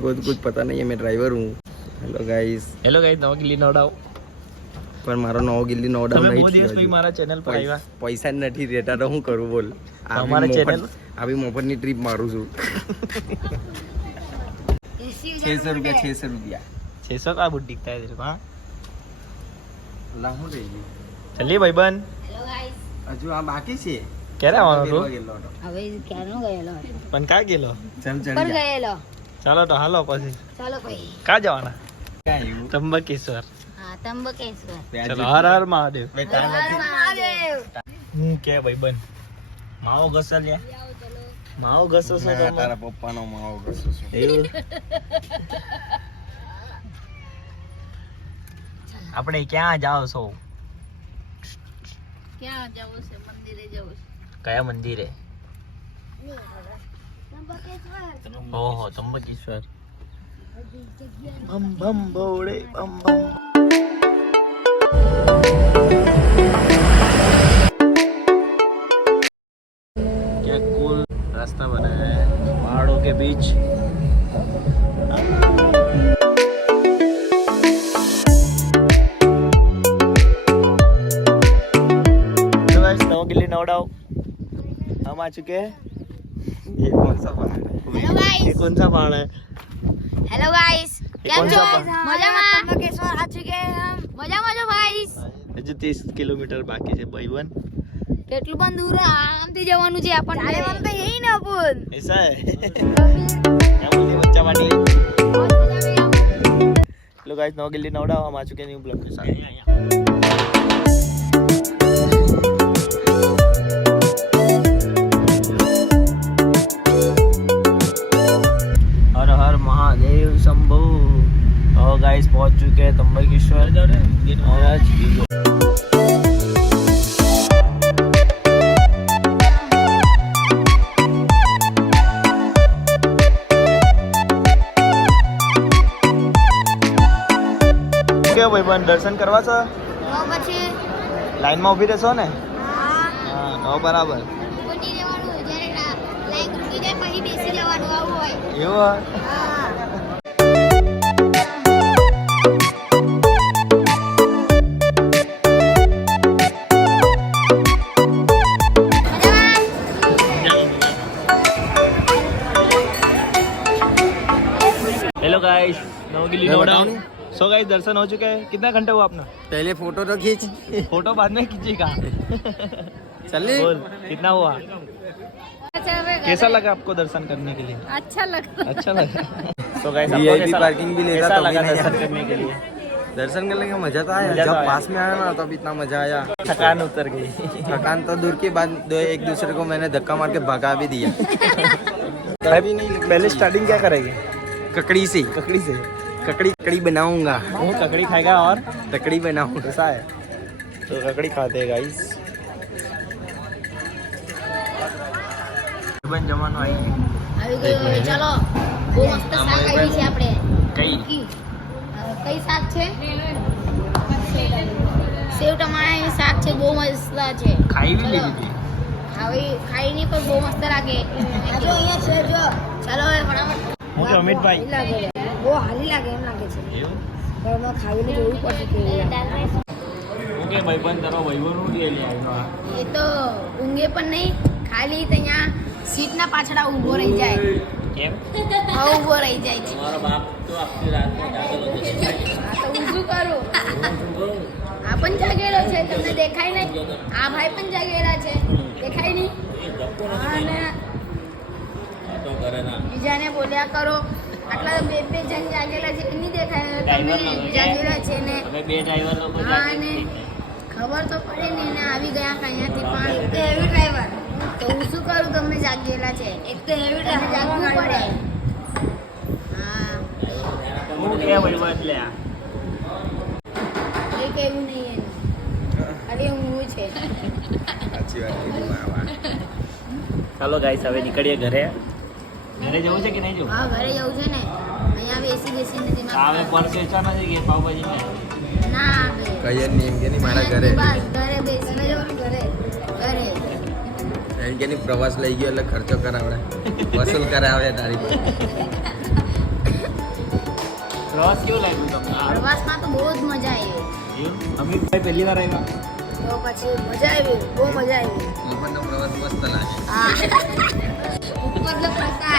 कुछ पता नहीं है, मैं ड्राइवर हूँ। हेलो गाइस નવા ગિલ્લી નવડાવો પણ મારો નવો ગિલ્લી નો ડાઉન નહીં થયો પછી મારા ચેનલ પર આવ્યા પૈસા નથી રહેતા તો હું કરું બોલ અમારા ચેનલ આવી મફતની ટ્રીપ મારું છું 600 रुपया 600 का बुट दिखता है तेरे को हाँ લાહું લઈ ગયું चलिए भाई बहन હેલો ગાઈસ હજુ આ બાકી છે क्या रहा वहाँ तो હવે ક્યારનો ગયેલો पण का गेलो ચલ ચલ પર ગયેલો ચાલો તો હાલો પછી ચાલો ભાઈ का જવાના ક્યાં ત્રંબકેશ્વર હા ત્રંબકેશ્વર ચલો હર હર મહાદેવ હર હર મહાદેવ હું કે ભાઈ બન માવો ઘસલ લે માવો ઘસો છો તમે તારા પપ્પાનો માવો કરશો છું એવું આપણે ક્યાં જાવ છો ક્યાં જવું છે મંદિરે જવું છે કયા મંદિરે ત્રંબકેશ્વર ઓહો ત્રંબકેશ્વર બમ બમ બોડે બમ બમ क्या कूल रास्ता बना है पहाड़ों के बीच गिल्ली नौडाओ हम आ चुके हैं ये कौन सा पहाड़ है હેલો ગાઈસ ये कौन सा पहाड़ है હેલો ગાઈસ ये કેમ कौन છો सा पहाड़ મજામાં ત્રંબકેશ્વર આ ચુકે હમ મજામાં છો ગાઈસ હજુ 30 કિલોમીટર બાકી છે ભાઈબંધ કેટલું પણ દૂર આમથી જવાનું છે આપણને અરે મમ તો यही ना अपन ऐसा है क्या बोलिए बच्चा पार्टी लो गाइस नौ गिल्ली नौडाओ हम आ चुके हैं न्यू ब्लॉक के साथ हर हर महादेव शंभू और गाइस पहुंच चुके हैं त्र्यंबकेश्वर और आज ભાઈ બન દર્શન કરવા છો પછી લાઈનમાં ઊભી રહેશો ને હા હા નો બરાબર કોની રહેવાનું જ્યારે લાઈન રૂકી જાય પછી બેસી જવાનું આવું હોય એવું હા हेलो गाइस नवगिली नोडाउन सो गाइस दर्शन हो चुके हैं कितना घंटे हुआ अपना पहले फोटो तो खींच फोटो बाद में खींचेगा चलिए बोल कितना हुआ कैसा लगा आपको दर्शन करने के लिए अच्छा लगता अच्छा लगा तो गाइस VIP पार्किंग भी लेता कैसा तो भी लगा नहीं दर्शन जाता। करने के लिए दर्शन करने का मजा तो आया मजा तो जब आया। पास में आया ना तब इतना मजा आया थकान उतर गई थकान तो दूर की बात एक दूसरे को मैंने धक्का मार के भगा भी दिया अभी नहीं पहले स्टार्टिंग क्या करेंगे ककड़ी से ककड़ी से ककड़ी बनाऊंगा वो ककड़ी खाएगा और ककड़ी बनाऊंगा कैसा है तो ककड़ी खाते हैं गाइस બન જમવાનું આવી આવી ગયું ચાલો બહુ મસ્ત શાક આવી છે આપણે કઈ કઈ શાક છે સેવ ટમાટાનું શાક છે બહુ મસ્ત છે ખાઈ બી લીધી હવે ખાઈને પણ બહુ મસ્ત લાગે આ જો અહીંયા છે જો ચાલો હવે ફટાફટ હું કે અમિતભાઈ લાગે બહુ હારી લાગે એમ લાગે છે એવું ઘરમાં ખાવીને જોવું પડશે કેવું લાગે. હું કે ભાઈબંધ તારો ભાઈબંધ હું લઈ આવ્યો એ તો ઊંઘે પણ નહીં ખાલી ત્યાં સીટના પાછળ ઊભો રહી જાય કેમ ઊભો રહી જાય છે તમારો બાપ તો આખી રાત જાગેલો છે આ તો હું શું કરું આ પણ જાગેલો છે તમને દેખાય નહીં આ ભાઈ પણ જાગેલા છે દેખાય નહીં અને બીજાને બોલ્યા કરો આટલા બે જણ જાગેલા છે એની દેખાય તમે જાગેલા છે ને અમે બે ડ્રાઈવર લોકો હા ને ખબર તો પડે ને એને આવી ગયા અહીંયાથી પણ એક તો હેવી ડ્રાઈવર તો હું શું કરું તમે જાગેલા છે એક તો હેવી ડ્રાઈવર જાગવું પડે હા હું કે ભાઈબંધ લે એ કેવું નહીં એનું ખાલી ઊંઘવું છે સાચી વાત કીધી વાહ વાહ ચાલો ગાઈસ હવે નીકળીએ ઘરે ઘરે જવું છે કે નહીં જવું હા ઘરે જવું છે ને અહીંયા બેસી નથી હવે પરસે ચા નથી કે પાવભાજી ને ના આવે કઈ જ નહીં એમ કે નહીં મારા ઘરે બસ ઘરે બેસીને જવાનું ઘરે ઘરે એમ કે નહીં પ્રવાસ લઈ ગયો એટલે ખર્ચો કરાવડે વસૂલ કરાવડે તારી પ્રવાસ કેવો લાગ્યો તમને? પ્રવાસમાં તો બહુ જ મજા આવી. અમિતભાઈ પહેલી વાર આવ્યા. તો પછી મજા આવી, બહુ મજા આવી. પ્રવાસ મસ્ત લાગે. હા ઉપરનો પ્રકાશ